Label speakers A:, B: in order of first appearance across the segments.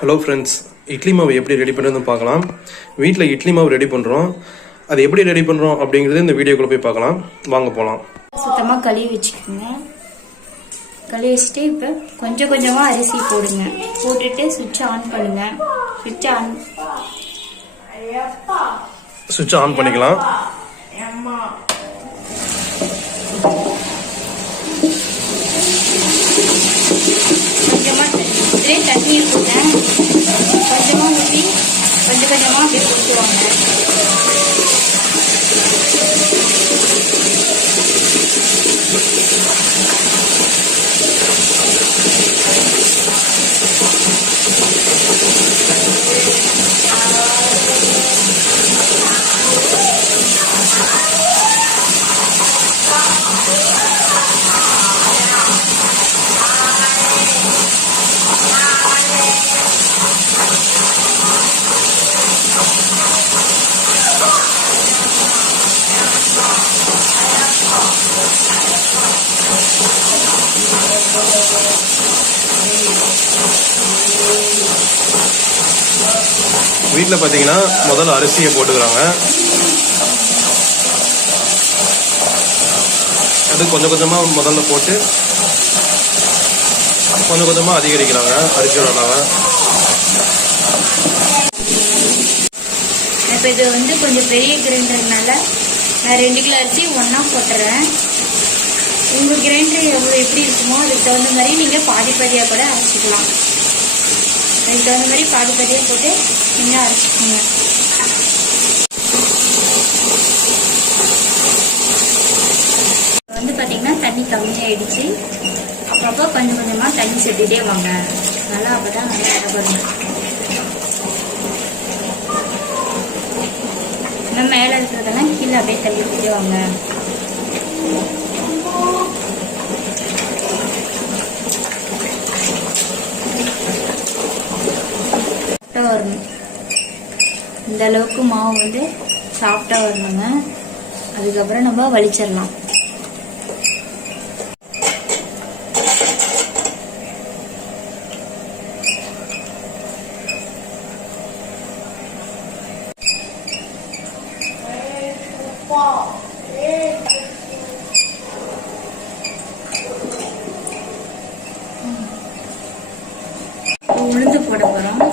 A: Hello friends idli மாவு எப்படி ready பண்ணுறதுன்னு பார்க்கலாம். வீட்டில் இட்லி மாவு ரெடி பண்ணுறோம் அது எப்படி ரெடி பண்ணுறோம் அப்படிங்கிறது இந்த வீடியோக்குள்ளே போய் பார்க்கலாம். வாங்க போகலாம்
B: சுத்தமாக கழுவி வச்சுக்கோங்க. கழுவி வச்சுட்டு இப்போ கொஞ்சம் கொஞ்சமாக அரிசி போடுங்க. போட்டுட்டு சுவிட்ச் ஆன் பண்ணுங்க. சுவிட்ச் ஆன்
A: சுவிட்ச் ஆன் பண்ணிக்கலாம்.
B: கொஞ்சமாக இதே தண்ணி இருக்குங்க கொஞ்சமாக ஊற்றி கொஞ்சம் கொஞ்சமாக அப்படியே ஊற்றுவாங்க
A: வீட்டில் பார்த்தீங்கன்னா முதல்ல அரிசியை போட்டுக்கிறாங்க. அது கொஞ்சம் கொஞ்சமாக முதல்ல போட்டு கொஞ்சம் கொஞ்சமாக அதிகரிக்கிறாங்க அரிசியோட அளவை.
B: இப்போ இது வந்து கொஞ்சம் பெரிய கிரைண்டர்னால நான் ரெண்டு கிலோ அரிசி ஒன்றா போட்டுறேன். உங்கள் கிரைண்டர் எவ்வளோ எப்படி இருக்குமோ அதுக்கு தகுந்த மாதிரி நீங்கள் பாதி பாதியாக கூட அரைச்சிக்கலாம். அதுக்கு தகுந்த மாதிரி பாதி பாதியாக போட்டு நீங்கள் அரைச்சிக்கோங்க. வந்து பார்த்தீங்கன்னா தண்ணி கம்மியாயிடுச்சு. அப்பப்போ கொஞ்சம் கொஞ்சமாக தண்ணி சேர்த்துட்டே வாங்க. நல்லா அப்போ தான் நல்லா இடப்படும் இன்னும் மேலே இருக்கிறதெல்லாம் கீழே அப்படியே தள்ளி விட்டுட்டே வாங்க. சாஃப்டாக வரணும். இந்த அளவுக்கு மாவு வந்து சாஃப்டாக வரணுங்க. அதுக்கப்புறம் நம்ம வலிச்சிடலாம். உளுந்து போட போகிறோம்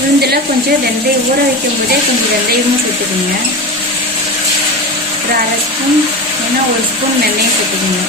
B: உளுந்தில் கொஞ்சம் வெந்தயம் ஊற வைக்கும் போதே கொஞ்சம் வெந்தயமும் சேர்த்துக்குங்க. ஒரு அரை ஸ்பூன் ஏன்னா ஒரு ஸ்பூன் வெந்தயம் சேர்த்துக்குங்க.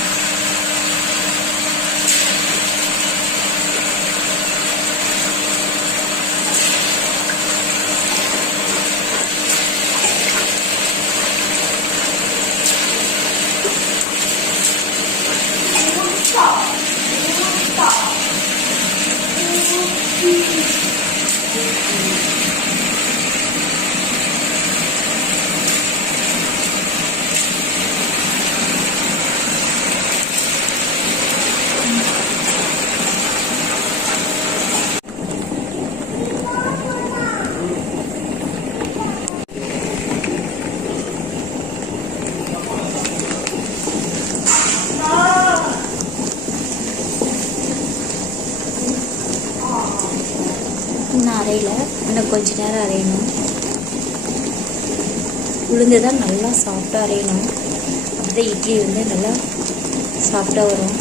B: இன்னும் அரையலை. இன்னும் கொஞ்ச நேரம் அரையணும். உளுந்து தான் நல்லா சாஃப்டாக அரையணும். அப்படியே இட்லி வந்து நல்லா சாஃப்டாக வரும்.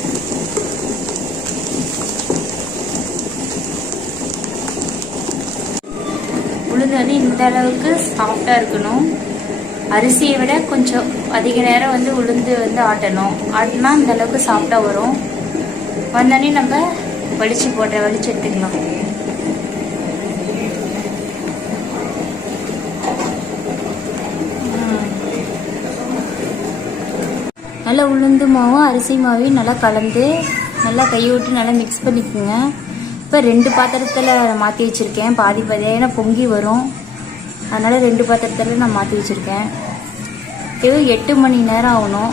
B: உளுந்து வந்து இந்த அளவுக்கு சாஃப்டாக இருக்கணும். அரிசியை விட கொஞ்சம் அதிக நேரம் வந்து உளுந்து வந்து ஆட்டணும். ஆட்டினா இந்த அளவுக்கு சாஃப்டாக வரும். வந்தோடனே நம்ம வலிச்சு போடுற வலிச்சு எடுத்துக்கலாம். நல்லா உளுந்து மாவும் அரிசி மாவையும் நல்லா கலந்து நல்லா கையை விட்டு நல்லா மிக்ஸ் பண்ணிக்கோங்க. இப்போ ரெண்டு பாத்திரத்தில் மாற்றி வச்சுருக்கேன். பாதி பாதியாக ஏன்னா பொங்கி வரும். அதனால் ரெண்டு பாத்திரத்தில் நான் மாற்றி வச்சுருக்கேன். இது எட்டு மணி நேரம் ஆகணும்.